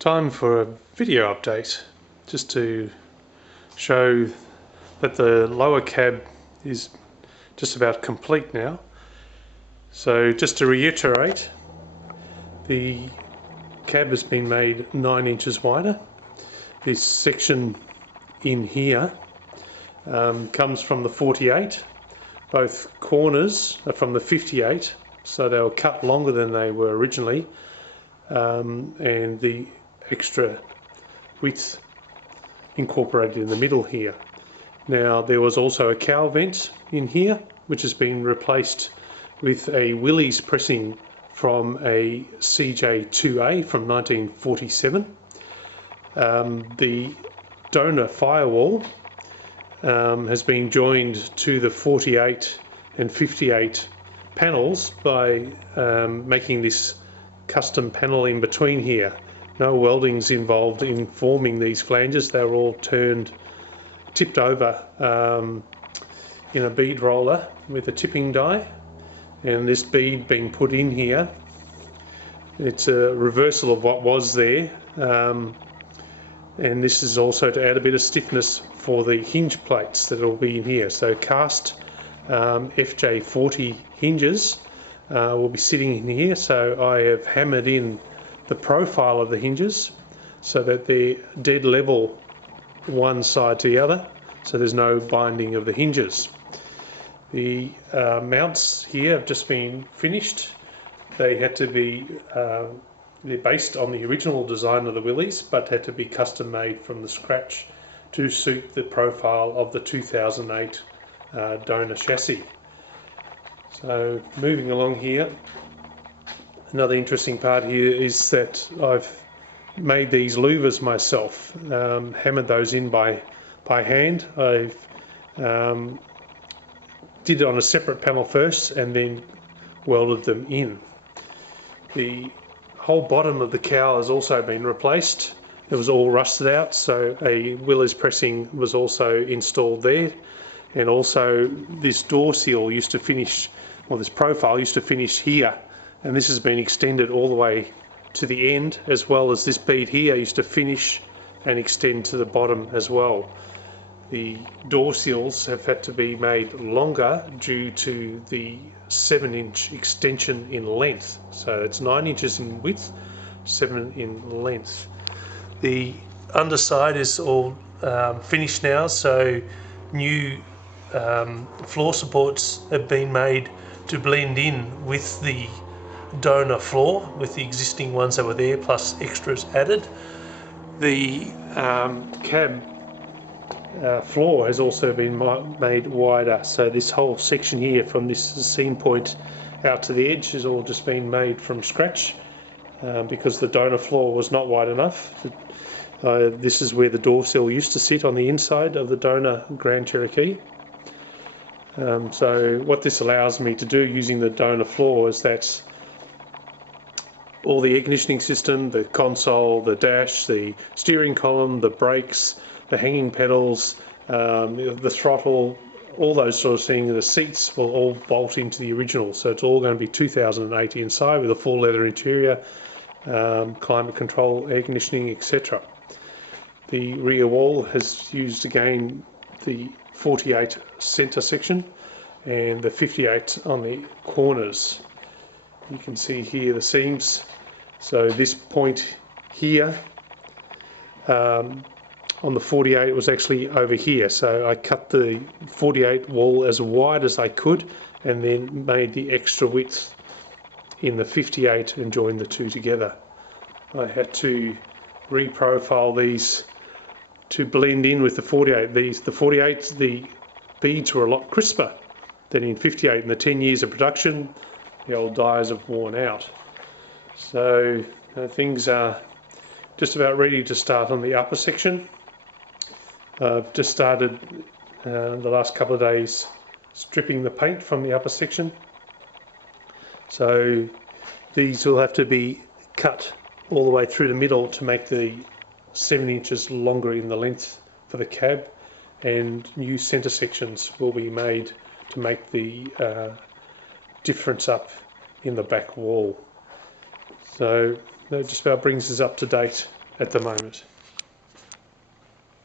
Time for a video update, just to show that the lower cab is just about complete now. So just to reiterate, the cab has been made 9 inches wider. This section in here comes from the 48. Both corners are from the 58, so they were cut longer than they were originally, and the extra width incorporated in the middle here. Now there was also a cowl vent in here, which has been replaced with a Willys pressing from a CJ2A from 1947. The donor firewall has been joined to the 48 and 58 panels by making this custom panel in between here. No welding's involved in forming these flanges. They're all tipped over in a bead roller with a tipping die, and this bead being put in here, it's a reversal of what was there, and this is also to add a bit of stiffness for the hinge plates that will be in here. So cast FJ40 hinges will be sitting in here. So I have hammered in the profile of the hinges so that they're dead level one side to the other, so there's no binding of the hinges. The mounts here have just been finished. They had to be they're based on the original design of the Willys, but had to be custom made from the scratch to suit the profile of the 2008 donor chassis. So moving along here, another interesting part here is that I've made these louvers myself, hammered those in by hand. I've did it on a separate panel first and then welded them in. The whole bottom of the cowl has also been replaced. It was all rusted out, so a Willys pressing was also installed there, and also this door seal used to finish, well, this profile used to finish here, and this has been extended all the way to the end, as well as this bead here used to finish and extend to the bottom as well. The door seals have had to be made longer due to the 7-inch extension in length. So it's 9 inches in width, 7 in length. The underside is all finished now, so new floor supports have been made to blend in with the donor floor, with the existing ones that were there, plus extras added. The cab floor has also been made wider, so this whole section here from this seam point out to the edge has all just been made from scratch because the donor floor was not wide enough. This is where the door sill used to sit, on the inside of the donor Grand Cherokee. So what this allows me to do using the donor floor is that all the air conditioning system, the console, the dash, the steering column, the brakes, the hanging pedals, the throttle, all those sort of things, the seats will all bolt into the original. So it's all going to be 2008 inside with a full leather interior, climate control, air conditioning, etc. The rear wall has used again the 48 centre section and the 58 on the corners. You can see here the seams. So this point here on the 48 it was actually over here, so I cut the 48 wall as wide as I could and then made the extra width in the 58 and joined the two together. I had to reprofile these to blend in with the 48. The 48, the beads were a lot crisper than in 58. In the 10 years of production, the old dies have worn out. So things are just about ready to start on the upper section. I've just started the last couple of days stripping the paint from the upper section. So these will have to be cut all the way through the middle to make the 7 inches longer in the length for the cab, and new centre sections will be made to make the difference up in the back wall. So that just about brings us up to date at the moment.